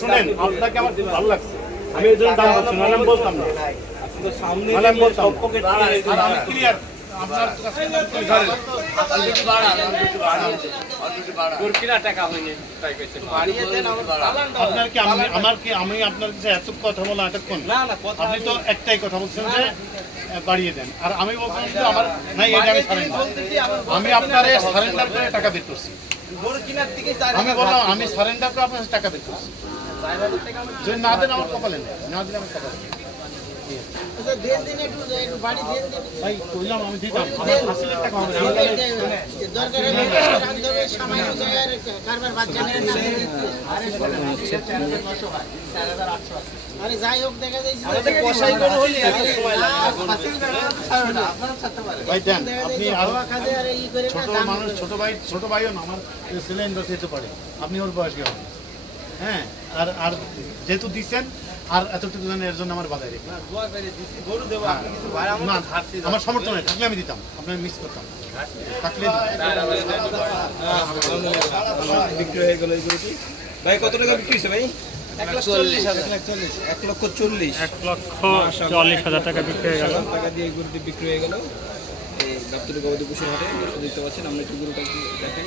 শুনেন, আপনাকে আমার ভালো লাগছে। আমি এই জন্য দাম বলছি, নাহলে আমি বলতাম না। নাহলে আমি বলতাম আমি clear, আপনার কাছে আমি আপনার এত কথা বলা এতক্ষণ? আপনি তো একটাই কথা বলছেন যে বাড়িয়ে দেন। আর আমি বলছিলাম যে আমার নাই এটা আমি সারেন্ডার আমি আপনার সারেন্ডার করে টাকা বের করছি। আমি বললাম আমি সারেন্ডার করে আপনার টাকা বের যদি না দেন আমার কপালে নেই না দিলে আমার কপালে নেই। আরে যাই হোক দেখা ভাই দেন আপনি আরও যাচ্ছে ছোট মানুষ ছোট ভাই ছোট ভাইও না আমার সিলিন্ডার খেতে পারে। আপনি ওর বয়স কেমন? হ্যাঁ আর আর যেহেতু দিচ্ছেন আর এতটুকু জানেন এর জন্য আমার বাধাই রেখে আমার সমর্থন নেই থাকলে আমি দিতাম আপনার মিস করতাম থাকলে বিক্রি হয়ে গেল গরুটি ভাই কত টাকা বিক্রি হয়েছে ভাই এক লক্ষ চল্লিশ এক লক্ষ চল্লিশ এক লক্ষ চল্লিশ হাজার টাকা বিক্রি হয়ে গেল টাকা দিয়ে গরুটি বিক্রি হয়ে গেল এই গাবতলি গবাদি পশুর হাটে দেখতে পাচ্ছেন আমরা একটু গরুটা একটু দেখাই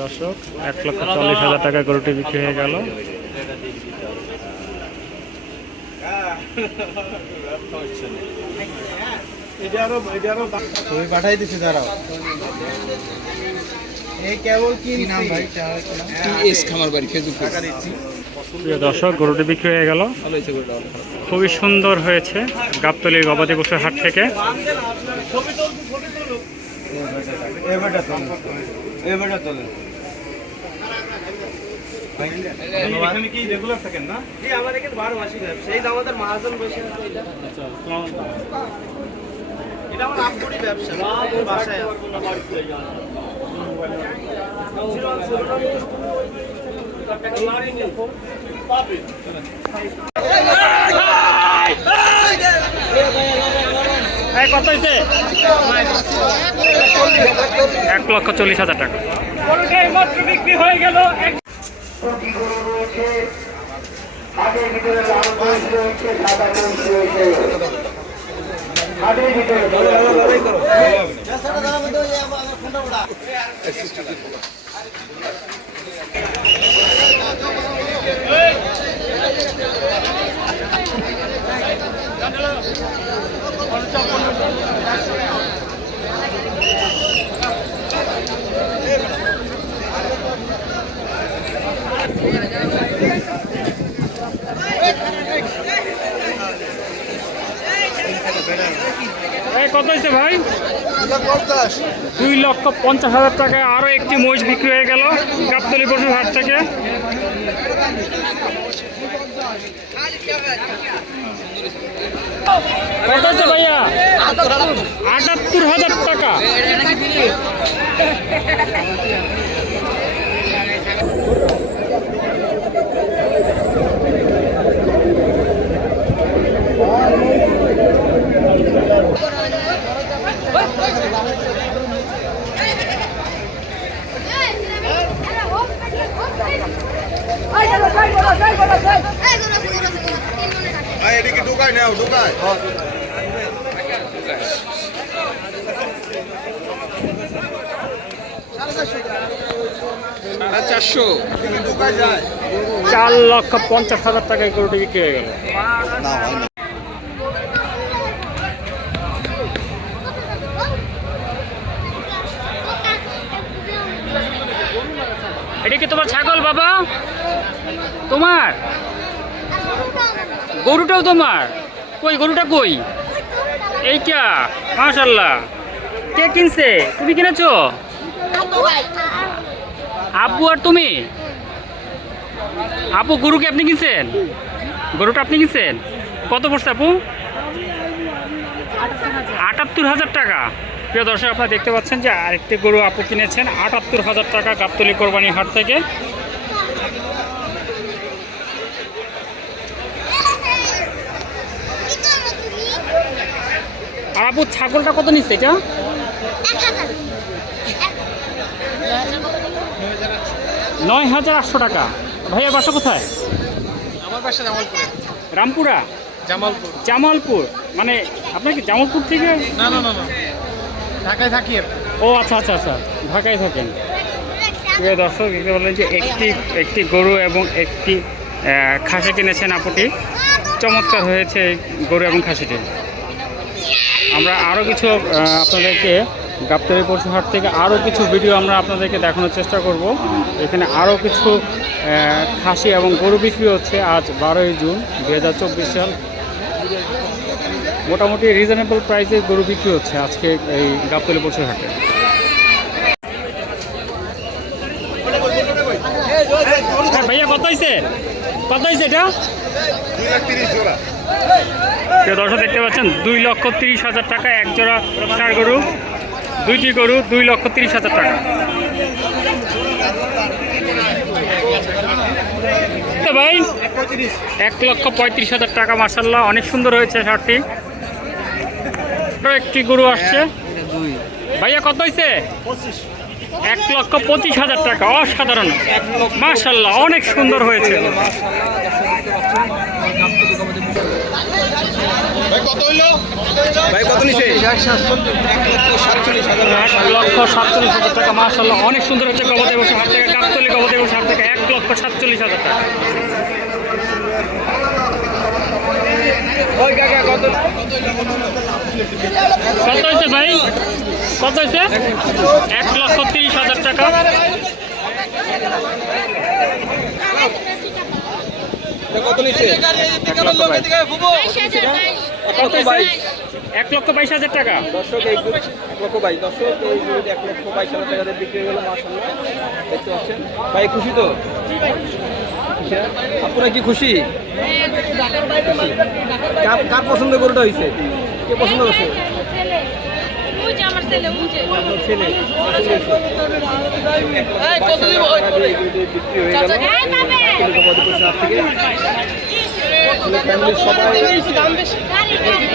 দর্শক এক লক্ষ চল্লিশ হাজার টাকা গরুটি বিক্রি হয়ে গেল। তুমি পাঠাই দিছি দাঁড়াও। প্রিয় দর্শক গরুটি বিক্রি হয়ে গেল। খুবই সুন্দর হয়েছে গাবতলি গবাদি পশুর হাট থেকে। এখানে কি রেগুলার থাকেন না সেই আমাদের মহাজন বসে আছে এটা এটা আমার আমপুরি ব্যবসা বাসায় এই কত হয়েছে এক লক্ষ চল্লিশ হাজার টাকা। হয়ে গেল লাল মহিষ রয়েছে সাদা মহিষ রয়েছে হাটের ভিতরে এই কত হয়েছে ভাই? দুই লক্ষ পঞ্চাশ হাজার টাকায় আরও একটি মহিষ বিক্রি হয়ে গেল গাবতলি পশুর হাট থেকে। কত হয়েছে ভাইয়া? আটাত্তর হাজার টাকা। ঢুকায় নাও ঢুকায় চারশো চার লক্ষ পঞ্চাশ হাজার টাকায় গরুটি বিক্রি হয়ে গেল এটা কি তোমার ছাগল বাবা? তোমার? গরুটাও তোমার? কই, গরুটা কই? এইটা মাশাল্লাহ কে কিনছে? তুমি কিনেছো? আব্বু আর তুমি? আপু গরুকে আপনি কিনছেন? গরুটা আপনি কিনছেন? কত পড়ছে আপু আটাত্তর হাজার টাকা। প্রিয় দর্শক, আপনারা দেখতে পাচ্ছেন যে আরেকটি গরু আপু কিনেছেন, আটাত্তর হাজার টাকা গাবতলি কোরবানি হাট থেকে। আপু ছাগলটা কত নিচ্ছে এটা? নয় হাজার আটশো টাকা। ভাইয়া বাসা কোথায়? আমার বাসা জামালপুরে। রামপুরা? জামালপুর। জামালপুর। মানে আপনার কি জামালপুর থেকে? না না না না। ঢাকায় থাকি ও আচ্ছা আচ্ছা আচ্ছা। ঢাকায় থাকেন। প্রিয় দর্শক দেখতে বললেন যে একটি একটি গরু এবং একটি খাসি কিনেছেন আপুটি। চমৎকার হয়েছে এই গরু এবং খাসিটি। আমরা আরও কিছু আপনাদেরকে গাবতলি পশু হাট থেকে আরও কিছু ভিডিও আমরা আপনাদেরকে দেখানোর চেষ্টা করব। এখানে আরও কিছু খাসি এবং গরু বিক্রি হচ্ছে আজ বারোই জুন দু হাজার চব্বিশ সাল। মোটামুটি রিজনেবল প্রাইসে গরু বিক্রি হচ্ছে আজকে এই গাবতলি পশু হাটে হ্যাঁ, ভাইয়া কত হয়েছে কত হয়েছে এটা? দর্শক, দেখতে পাচ্ছেন, দুই লক্ষ তিরিশ হাজার টাকা এক জোড়া ষাঁড় গরু, দুইটি গরু, দুই লক্ষ তিরিশ হাজার টাকা। ভাই, এক লক্ষ পঁয়ত্রিশ হাজার টাকা মার্শাল্লাহ অনেক সুন্দর হয়েছে শার্টটি একটি গরু আসছে। ভাইয়া, কত হয়েছে এক লক্ষ পঁচিশ হাজার টাকা, অসাধারণ। মার্শাল্লাহ অনেক সুন্দর হয়েছে। ভাই কত হইল? ভাই কত নিছে? এক লক্ষ সাতচল্লিশ হাজার টাকা মার্শাল্লাহ অনেক সুন্দর হচ্ছে গবাদি পশু হাট থেকে গবাদি পশু হাট থেকে এক লক্ষ সাতচল্লিশ হাজার টাকা। ওই কাকা কত? কত হয়েছে ভাই? কত হয়েছে এক লক্ষ তিরিশ হাজার টাকা। কত নিছে? কত হয়েছে এক লক্ষ বাইশ হাজার টাকা দর্শক এই গরু এক লক্ষ বাইশ দর্শক এই গরুটি এক লক্ষ বাইশ হাজার টাকা বিক্রি হয়ে গেল মাসাল্লাহ দেখতে পাচ্ছেন ভাই খুশি তো খুশি আপনারা কি খুশি। কার কার পছন্দ গরুটা হয়েছে কে পছন্দ করছে ছেলে উঠে আপনার ছেলে কত দিব বিক্রি হয়ে গেল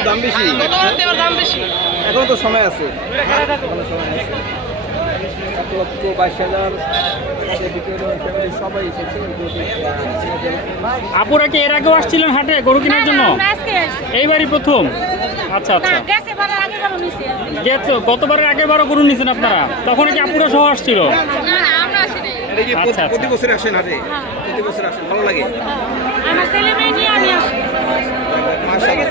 দাম বেশি এখনও তো সময় আছে। সময় আছে। এক লক্ষ বাইশ হাজার সবাই এসেছে। আপুরা কি এর আগেও আসছিলেন হাটে গরু কেনার জন্য? এইবারই প্রথম? আচ্ছা আচ্ছা। না গেছে বারে আগে বারো গতবারের আগের বারও গরু নিয়েছেন আপনারা? তখন কি আপুরা সহ আসছিল? না না আমরা আসি নাই এটা কি আচ্ছা, প্রতি আচ্ছা। বছর আসেন হাটে? প্রতি বছর আসেন ভালো লাগে আমার ছেলে মেয়ে নিয়ে আমি আসি মাশাআল্লাহ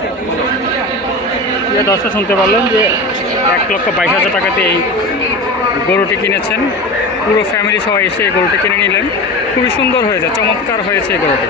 যে দর্শক শুনতে পারলেন যে এক লক্ষ বাইশ হাজার টাকাতে এই গরুটি কিনেছেন। পুরো ফ্যামিলি সবাই এসে গরুটি কিনে নিলেন। খুবই সুন্দর হয়েছে, চমৎকার হয়েছে এই গরুটি।